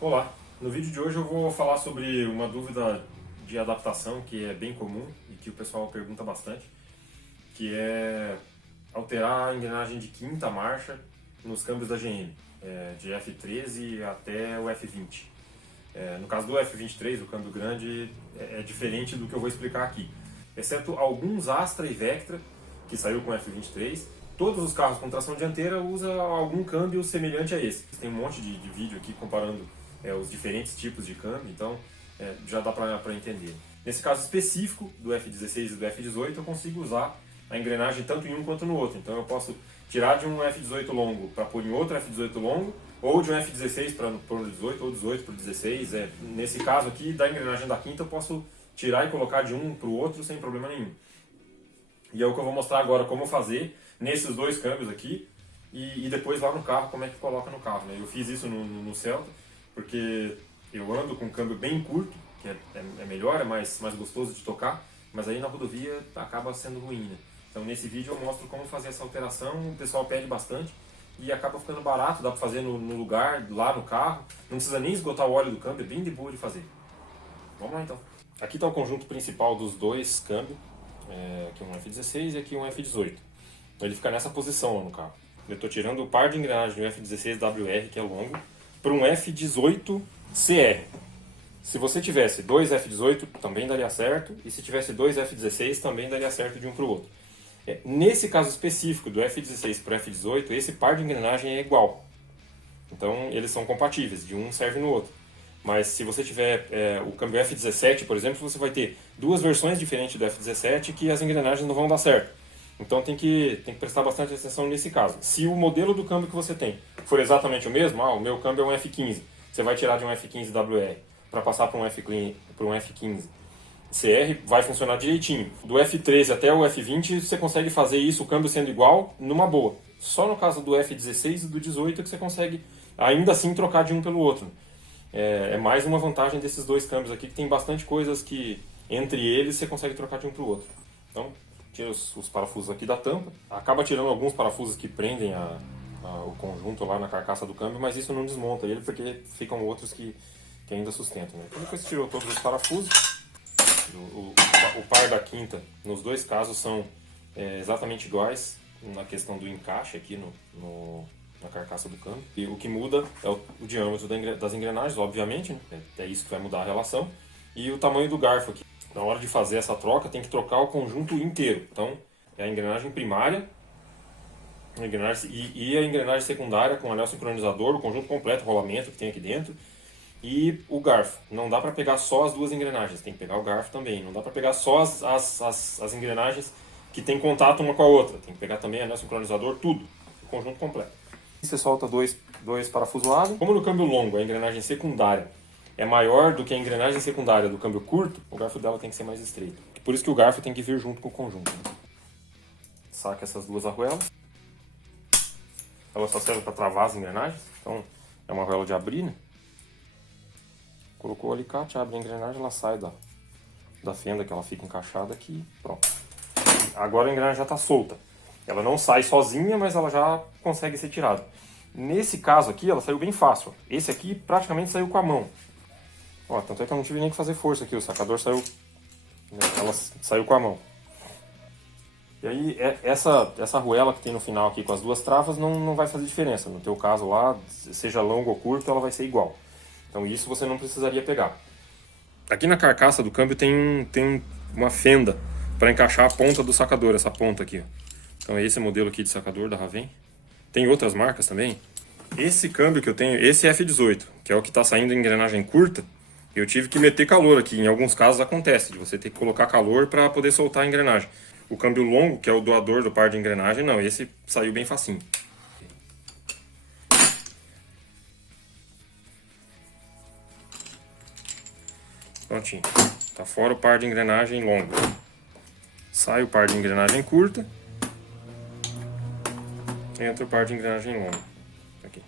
Olá, no vídeo de hoje eu vou falar sobre uma dúvida de adaptação que é bem comum e que o pessoal pergunta bastante, que é alterar a engrenagem de quinta marcha nos câmbios da GM, de F13 até o F20. No caso do F23, o câmbio grande é diferente do que eu vou explicar aqui, exceto alguns Astra e Vectra, que saiu com F23. Todos os carros com tração dianteira usam algum câmbio semelhante a esse. Tem um monte de vídeo aqui comparando os diferentes tipos de câmbio, então já dá para entender. Nesse caso específico do F16 e do F18, eu consigo usar a engrenagem tanto em um quanto no outro. Então eu posso tirar de um F18 longo para pôr em outro F18 longo, ou de um F16 para pôr no 18, ou 18 para o 16. Nesse caso aqui, da engrenagem da quinta, eu posso tirar e colocar de um para o outro sem problema nenhum. E é o que eu vou mostrar agora como fazer nesses dois câmbios aqui, e depois lá no carro como é que coloca no carro. Né? Eu fiz isso no Celta, porque eu ando com um câmbio bem curto, que é melhor, é mais gostoso de tocar, mas aí na rodovia acaba sendo ruim. Né? Então nesse vídeo eu mostro como fazer essa alteração, o pessoal pede bastante e acaba ficando barato, dá para fazer no lugar, lá no carro, não precisa nem esgotar o óleo do câmbio, é bem de boa de fazer. Vamos lá então. Aqui está o conjunto principal dos dois câmbios, aqui um F16 e aqui um F18. Então ele fica nessa posição lá no carro. Eu estou tirando o par de engrenagem do F16WR, que é longo, para um F18CR. Se você tivesse dois F18, também daria certo, e se tivesse dois F16, também daria certo de um para o outro. Nesse caso específico do F16 para o F18, esse par de engrenagem é igual. Então eles são compatíveis, de um serve no outro. Mas se você tiver o câmbio F17, por exemplo, você vai ter duas versões diferentes do F17 que as engrenagens não vão dar certo. Então tem que prestar bastante atenção nesse caso. Se o modelo do câmbio que você tem for exatamente o mesmo, o meu câmbio é um F15, você vai tirar de um F15WR para passar para um F15 CR, vai funcionar direitinho. Do F13 até o F20 você consegue fazer isso, o câmbio sendo igual, numa boa. Só no caso do F16 e do 18 que você consegue ainda assim trocar de um pelo outro. É mais uma vantagem desses dois câmbios aqui, que tem bastante coisas que entre eles você consegue trocar de um para o outro. Então, tira os parafusos aqui da tampa, acaba tirando alguns parafusos que prendem o conjunto lá na carcaça do câmbio, mas isso não desmonta ele porque ficam outros que ainda sustentam. Né? Então, depois que tirou todos os parafusos, o par da quinta, nos dois casos, são exatamente iguais na questão do encaixe aqui na carcaça do câmbio. E o que muda é o diâmetro das engrenagens, obviamente, né? É isso que vai mudar a relação. E o tamanho do garfo aqui. Na hora de fazer essa troca, tem que trocar o conjunto inteiro. Então, é a engrenagem primária e a engrenagem secundária com anel sincronizador, o conjunto completo, o rolamento que tem aqui dentro. E o garfo. Não dá para pegar só as duas engrenagens, tem que pegar o garfo também. Não dá para pegar só as engrenagens que tem contato uma com a outra. Tem que pegar também anel sincronizador, tudo. O conjunto completo. Você solta dois parafusos. Como no câmbio longo a engrenagem secundária é maior do que a engrenagem secundária do câmbio curto, o garfo dela tem que ser mais estreito. Por isso que o garfo tem que vir junto com o conjunto. Saca essas duas arruelas. Ela só serve para travar as engrenagens. Então é uma arruela de abrir, né? Colocou o alicate, abre a engrenagem, ela sai da fenda que ela fica encaixada aqui. Pronto. Agora a engrenagem já está solta. Ela não sai sozinha, mas ela já consegue ser tirada. Nesse caso aqui, ela saiu bem fácil. Esse aqui praticamente saiu com a mão. Ó, tanto é que eu não tive nem que fazer força aqui. O sacador saiu... Ela saiu com a mão. E aí, essa arruela que tem no final aqui com as duas travas não vai fazer diferença. No teu caso lá, seja longo ou curto, ela vai ser igual. Então isso você não precisaria pegar. Aqui na carcaça do câmbio tem uma fenda para encaixar a ponta do sacador, essa ponta aqui. Ó. Então é esse modelo aqui de sacador da Raven. Tem outras marcas também. Esse câmbio que eu tenho, esse F18, que é o que está saindo em engrenagem curta, eu tive que meter calor aqui. Em alguns casos acontece, de você ter que colocar calor para poder soltar a engrenagem. O câmbio longo, que é o doador do par de engrenagem, não, esse saiu bem facinho. Prontinho. Tá fora o par de engrenagem longo. Sai o par de engrenagem curta. Entra o par de engrenagem longa. Aqui.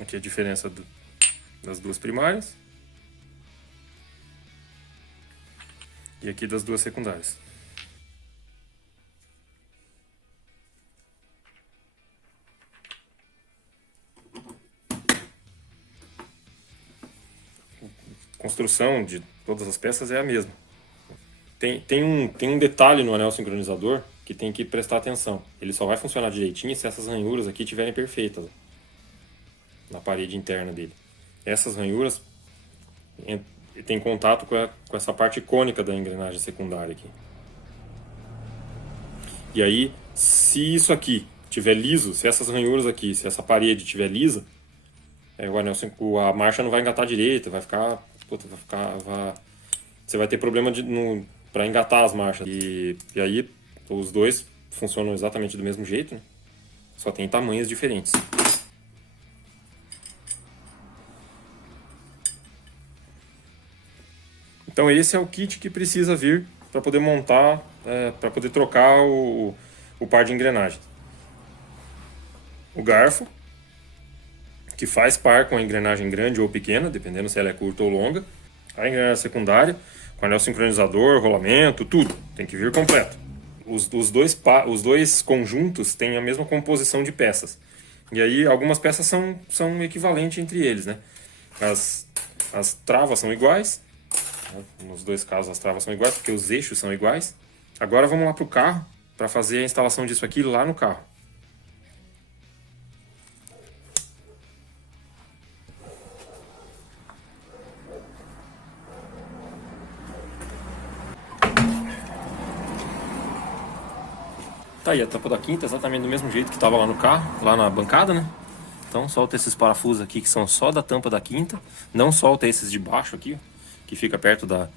Aqui a diferença das duas primárias. E aqui das duas secundárias. construção de todas as peças é a mesma. Tem um detalhe no anel sincronizador que tem que prestar atenção. Ele só vai funcionar direitinho se essas ranhuras aqui estiverem perfeitas na parede interna dele. Essas ranhuras têm contato com essa parte cônica da engrenagem secundária aqui. E aí, se isso aqui estiver liso, se essas ranhuras aqui, se essa parede estiver lisa, a marcha não vai engatar direito, você vai ter problema para engatar as marchas. E aí os dois funcionam exatamente do mesmo jeito, né? Só tem tamanhos diferentes. Então esse é o kit que precisa vir para poder montar, para poder trocar o par de engrenagem. O garfo, que faz par com a engrenagem grande ou pequena, dependendo se ela é curta ou longa. A engrenagem secundária, com anel sincronizador, rolamento, tudo. Tem que vir completo. Os dois conjuntos têm a mesma composição de peças. E aí algumas peças são equivalentes entre eles, né? As travas são iguais. Nos dois casos as travas são iguais, porque os eixos são iguais. Agora vamos lá para o carro, para fazer a instalação disso aqui lá no carro. Tá aí a tampa da quinta, exatamente do mesmo jeito que estava lá no carro, lá na bancada, né? Então solta esses parafusos aqui que são só da tampa da quinta. Não solta esses de baixo aqui, ó, que fica perto da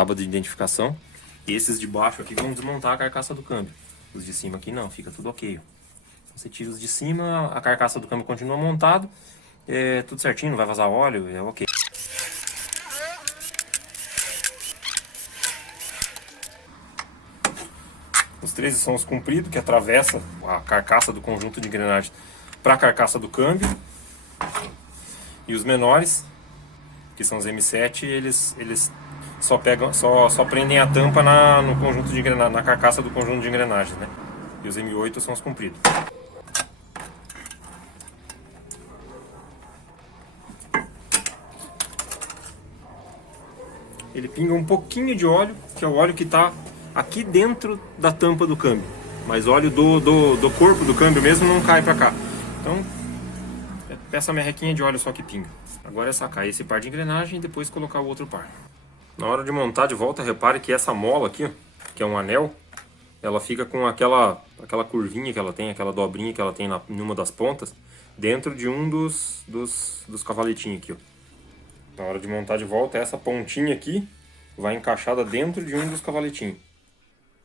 aba de identificação. E esses de baixo aqui vão desmontar a carcaça do câmbio. Os de cima aqui não, fica tudo ok. Você tira os de cima, a carcaça do câmbio continua montado. É tudo certinho, não vai vazar óleo, é ok. Os 13 são os compridos, que atravessa a carcaça do conjunto de engrenagens para a carcaça do câmbio. E os menores, que são os M7, eles só prendem a tampa no conjunto de engrenagem, na carcaça do conjunto de engrenagens, né? E os M8 são os compridos. Ele pinga um pouquinho de óleo, que é o óleo que está aqui dentro da tampa do câmbio, mas óleo do corpo do câmbio mesmo não cai para cá. Então, essa merrequinha de óleo só que pinga. Agora é sacar esse par de engrenagem e depois colocar o outro par. Na hora de montar de volta, repare que essa mola aqui, ó, que é um anel, ela fica com aquela curvinha que ela tem, aquela dobrinha que ela tem em uma das pontas, dentro de um dos cavaletinhos aqui, ó. Na hora de montar de volta, essa pontinha aqui vai encaixada dentro de um dos cavaletinhos.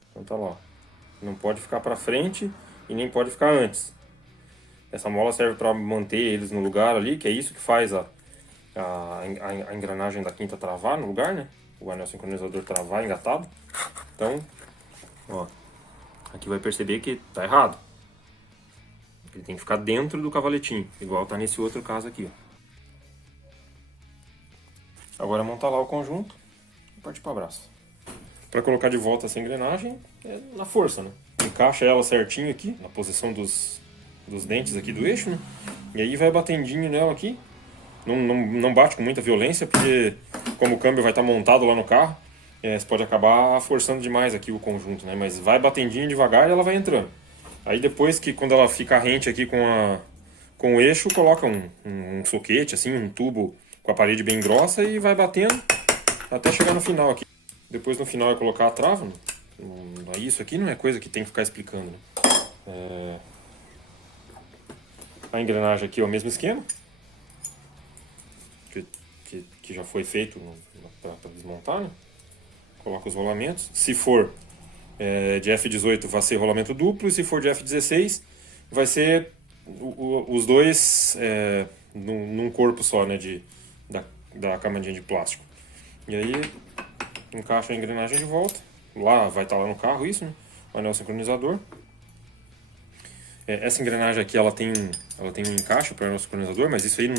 Então tá lá. Não pode ficar para frente e nem pode ficar antes. Essa mola serve para manter eles no lugar ali, que é isso que faz a engrenagem da quinta travar no lugar, né? O anel sincronizador travar engatado. Então, ó, aqui vai perceber que tá errado. Ele tem que ficar dentro do cavaletinho, igual tá nesse outro caso aqui, ó. Agora montar lá o conjunto e partir para abraço. Para colocar de volta essa engrenagem é na força, né? Encaixa ela certinho aqui, na posição dos dentes aqui do eixo, né? E aí vai batendinho nela aqui. Não bate com muita violência, porque como o câmbio vai estar montado lá no carro, você pode acabar forçando demais aqui o conjunto, né? Mas vai batendinho devagar e ela vai entrando. Aí depois que quando ela fica rente aqui com o eixo, coloca um soquete, assim, um tubo com a parede bem grossa e vai batendo até chegar no final aqui. Depois no final é colocar a trava, né? Isso aqui não é coisa que tem que ficar explicando, né? A engrenagem aqui é o mesmo esquema que já foi feito para desmontar, né? Coloca os rolamentos. Se for de F18 vai ser rolamento duplo, e se for de F16 vai ser os dois num corpo só, né, da camadinha de plástico. E aí encaixa a engrenagem de volta. Lá vai estar lá no carro isso, né? O anel sincronizador. Essa engrenagem aqui ela tem um encaixe para o anel sincronizador, mas isso aí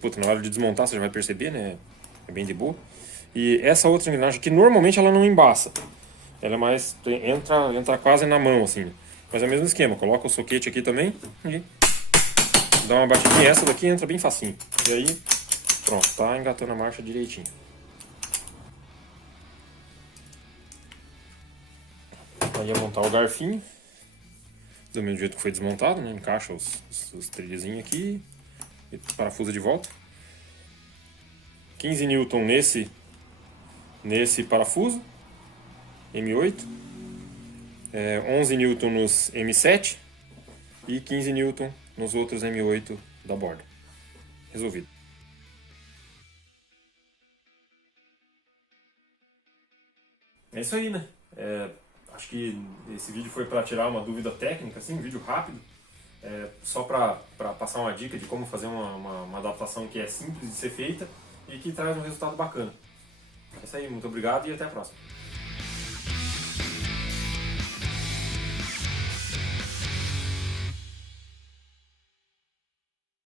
puta, na hora de desmontar você já vai perceber, né? É bem de boa. E essa outra engrenagem aqui normalmente ela não embaça. Ela é mais entra quase na mão assim, né? Mas é o mesmo esquema, coloca o soquete aqui também e dá uma batidinha. Essa daqui entra bem facinho. E aí pronto, tá engatando a marcha direitinho. Aí é montar o garfinho, do mesmo jeito que foi desmontado, né? Encaixa os trilhozinhos aqui e parafusa de volta. 15 Newton nesse parafuso M8, 11 Newton nos M7 e 15 Newton nos outros M8 da borda. Resolvido. É isso aí, né? Acho que esse vídeo foi para tirar uma dúvida técnica, assim, um vídeo rápido, só para passar uma dica de como fazer uma adaptação que é simples de ser feita e que traz um resultado bacana. É isso aí, muito obrigado e até a próxima.